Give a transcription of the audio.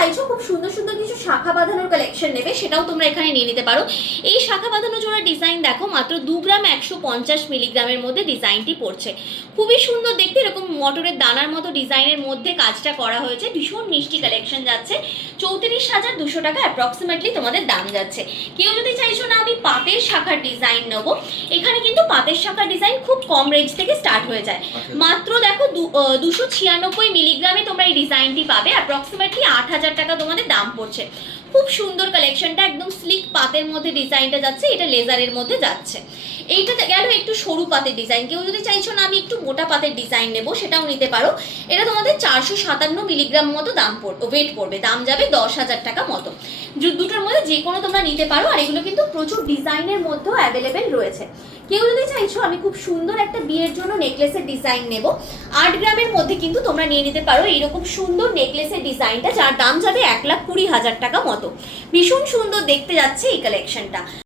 চাইছো খুব সুন্দর সুন্দর কিছু শাখা বাঁধানোর কালেকশন নেবে, সেটাও তোমরা এখানে নিয়ে নিতে পারো। এই শাখা বাঁধানো জোড়া ডিজাইন দেখো, মাত্র 2 গ্রাম 150 মিলিগ্রামের মধ্যে ডিজাইনটি পড়ছে। খুবই সুন্দর দেখতে, এরকম মটরের দানার মতো ডিজাইনের মধ্যে কাজটা করা হয়েছে। ভীষণ মিষ্টি কালেকশন যাচ্ছে। 34,200 টাকা অ্যাপ্রক্সিমেটলি তোমাদের দাম যাচ্ছে। কেউ যদি চাইছো না আমি পাতের শাখার ডিজাইন নেবো, এখানে কিন্তু পাতের শাখার ডিজাইন খুব কম রেঞ্জ থেকে স্টার্ট হয়ে যায়। মাত্র দেখো 296 মিলিগ্রামে তোমরা এই ডিজাইনটি পাবে। অ্যাপ্রক্সিমেটলি 8,000 টাকা তোমাদের দাম পড়ছে। খুব সুন্দর কালেকশনটা, একদম স্লিক পাতের মধ্যে ডিজাইনটা যাচ্ছে, এটা লেজারের মধ্যে যাচ্ছে। এইটা গেল একটু সরু পাতের ডিজাইন। কেউ যদি চাইছো না আমি একটু মোটা পাতের ডিজাইন নেবো, সেটাও নিতে পারো। এটা তোমাদের 457 মিলিগ্রাম মতো দাম ওয়েট পড়বে, দাম যাবে 10,000 টাকা মতো। দুটোর মধ্যে যে কোনো তোমরা নিতে পারো। আর এগুলো কিন্তু প্রচুর ডিজাইনের মধ্যেও অ্যাভেলেবেল রয়েছে। কেউ যদি চাইছো আমি খুব সুন্দর একটা বিয়ের জন্য নেকলেসের ডিজাইন নেব, 8 গ্রামের মধ্যে কিন্তু তোমরা নিয়ে নিতে পারো এইরকম সুন্দর নেকলেসের ডিজাইনটা, যার দাম যাবে 1,20,000 টাকা মতো। ভীষণ সুন্দর দেখতে যাচ্ছে এই কালেকশনটা।